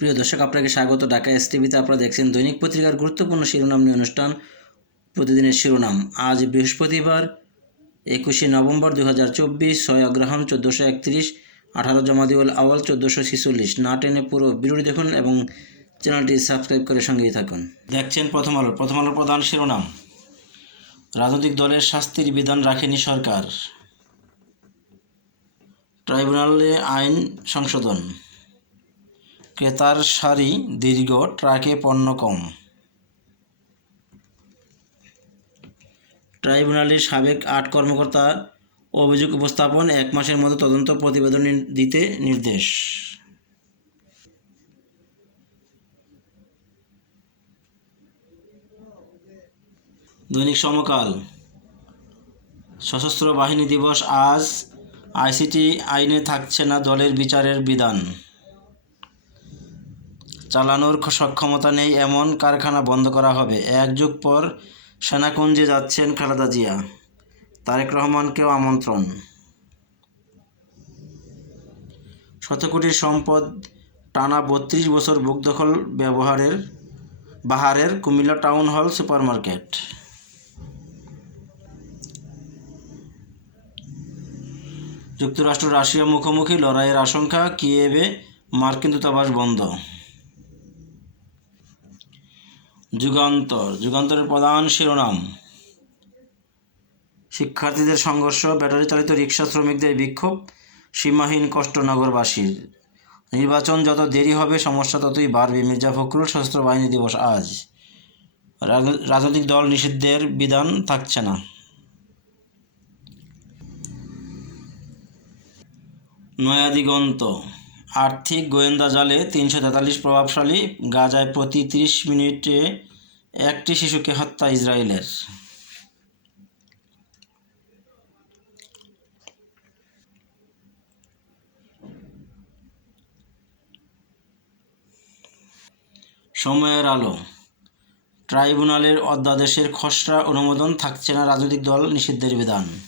প্রিয় দর্শক, আপনাকে স্বাগত। ঢাকা এস টিভিতে আপনারা দেখছেন দৈনিক পত্রিকার গুরুত্বপূর্ণ শিরোনাম নিয়ে অনুষ্ঠান। প্রতিদিনের শিরোনাম, আজ বৃহস্পতিবার, একুশে নভেম্বর দু হাজার চব্বিশ, ছয় অগ্রহায়ণ চোদ্দোশো একত্রিশ, আঠারো জমাদিউল আওয়াল চোদ্দোশো ছিচল্লিশ। না টেনে পুরো ভিডিওটি দেখুন এবং চ্যানেলটি সাবস্ক্রাইব করে সঙ্গেই থাকুন। দেখছেন প্রথম আলো। প্রথম আলোর প্রধান শিরোনাম, রাজনৈতিক দলের শাস্তির বিধান রাখেনি সরকার। ট্রাইব্যুনালে আইন সংশোধন। ক্রেতার সারি দীর্ঘ ট্রাকে পণ্য কম। ট্রাইব্যুনালের সাবেক আট কর্মকর্তা অভিযোগ উপস্থাপন এক মাসের মধ্যে তদন্ত প্রতিবেদন দিতে নির্দেশ। দৈনিক সমকাল। সশস্ত্র বাহিনী দিবস আজ আইসিটি আইনে থাকছে না দলের বিচারের বিধান। চালানোর সক্ষমতা নেই এমন কারখানা বন্ধ করা হবে। এক যুগ পর সেনাকুঞ্জে যাচ্ছেন খালেদা জিয়া। তারেক রহমানকেও আমন্ত্রণ। শত কোটি সম্পদ, টানা বত্রিশ বছর বুক দখল ব্যবহারের বাহারের কুমিল্লা টাউন হল সুপারমার্কেট। যুক্তরাষ্ট্র রাশিয়া মুখোমুখি লড়াইয়ের আশঙ্কা, কিয়েভে মার্কিন দূতাবাস বন্ধ। যুগান্তর। যুগান্তরের প্রধান শিরোনাম, শিক্ষার্থীদের সংঘর্ষ ব্যাটারি চালিত রিক্সা শ্রমিকদের বিক্ষোভ, সীমাহীন কষ্ট নগরবাসীর। নির্বাচন যত দেরি হবে, সমস্যা ততই বাড়বে। মির্জা ফখরুল সশস্ত্র বাহিনী দিবস আজ। রাজ- রাজনৈতিক দল নিষিদ্ধের বিধান থাকছে না। নয়া দিগন্ত আর্থিক গোয়েন্দা জালে তিনশো তেতাল্লিশ প্রভাবশালী, গাজায় প্রতি তিরিশ মিনিটে একটি শিশুকে হত্যা ইসরায়েলের। সময়ের আলো। ট্রাইব্যুনালের অধ্যাদেশের খসড়া অনুমোদন থাকছে না রাজনৈতিক দল নিষিদ্ধের বিধান।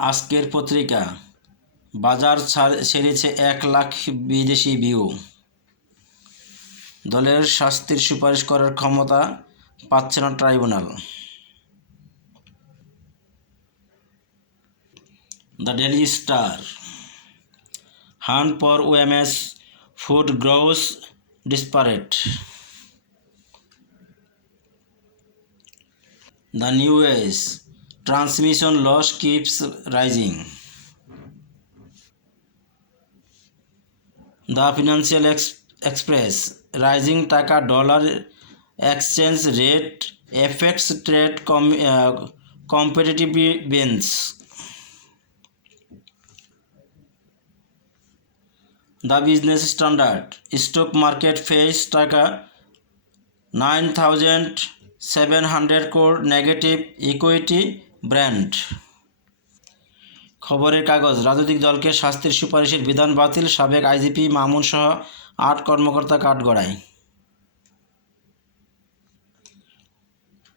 আজকের পত্রিকা, বাজার ছাড়- ছেড়েছে এক লাখ বিদেশি ভিউ। দলের শাস্তির সুপারিশ করার ক্ষমতা পাচ্ছে না tribunal. The daily star, hunt for OMS food grows desperate. The new ways loss keeps rising. The Financial Ex- Express rising টাকা dollar exchange rate affects trade com- uh, competitiveness. The Business Standard stock market face টাকা nine thousand seven hundred crore negative equity brand. খবরের কাগজ, রাজনৈতিক দলকে শাস্তির সুপারিশের বিধান বাতিল, সাবেক আইজিপি মামুন সহ আট কর্মকর্তা কাঠগড়ায়।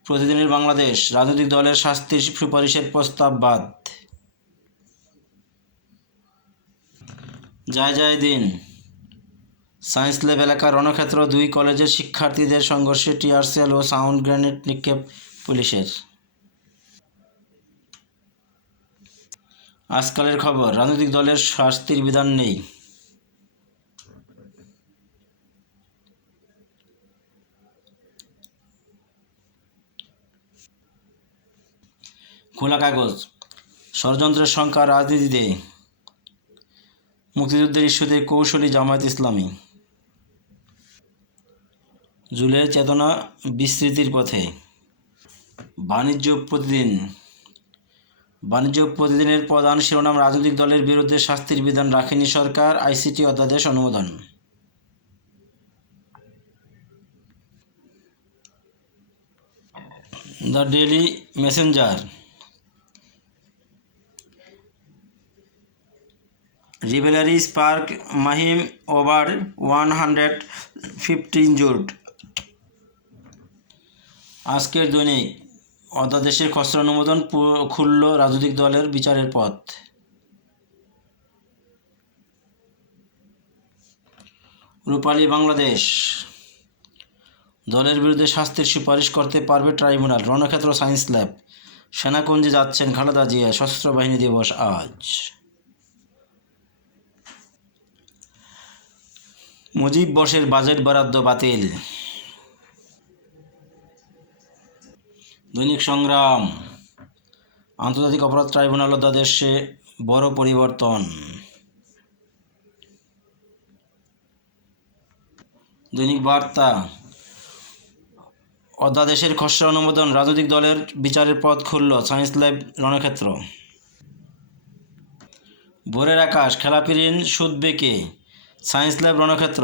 প্রতিদিনের বাংলাদেশ, রাজনৈতিক দলের শাস্তির সুপারিশের প্রস্তাব বাদ। যায় যায় দিন। সায়েন্স ল্যাব এলাকার রণক্ষেত্র দুই কলেজের শিক্ষার্থীদের সংঘর্ষে টিয়ারসেল ও সাউন্ড গ্রেনেড নিক্ষেপ পুলিশের। আজকালের খবর, রাজনৈতিক দলের শাস্তির বিধান নেই। খোলা কাগজ, ষড়যন্ত্রের সংখ্যা রাজনীতিতে। মুক্তিযুদ্ধের ইস্যুতে কৌশলী জামায়াত ইসলামী। জুলের চেতনা বিস্তৃতির পথে। বাণিজ্য প্রতিদিন বাণিজ্য প্রতিদিনের প্রধান শিরোনাম রাজনৈতিক দলের বিরুদ্ধে শাস্তির বিধান রাখেনি সরকার, আইসিটি অধ্যাদেশ অনুমোদন। The daily messenger. Revelry spark Mahim spark Mahim over 150 injured আজকের দৈনিক অধ্যাদেশের খসড়া অনুমোদন খুলল রাজনৈতিক দলের বিচারের পথ। রূপালী বাংলাদেশ। দলের বিরুদ্ধে শাস্তির সুপারিশ করতে পারবে ট্রাইব্যুনাল। রণক্ষেত্র সায়েন্স ল্যাব। সেনাকঞ্জে যাচ্ছেন খালেদা জিয়া, সশস্ত্র বাহিনী দিবস আজ। মুজিব বসের বাজেট বরাদ্দ বাতিল। দৈনিক সংগ্রাম। আন্তর্জাতিক অপরাধ ট্রাইব্যুনাল অধ্যাদেশে বড় পরিবর্তন। দৈনিক বার্তা। অধ্যাদেশের খসড়া অনুমোদন রাজনৈতিক দলের বিচারের পথ খুলল সায়েন্স ল্যাব রণক্ষেত্র। ভোরের আকাশ খেলাপি ঋণ সুদ বেঁকে, সায়েন্স ল্যাব রণক্ষেত্র।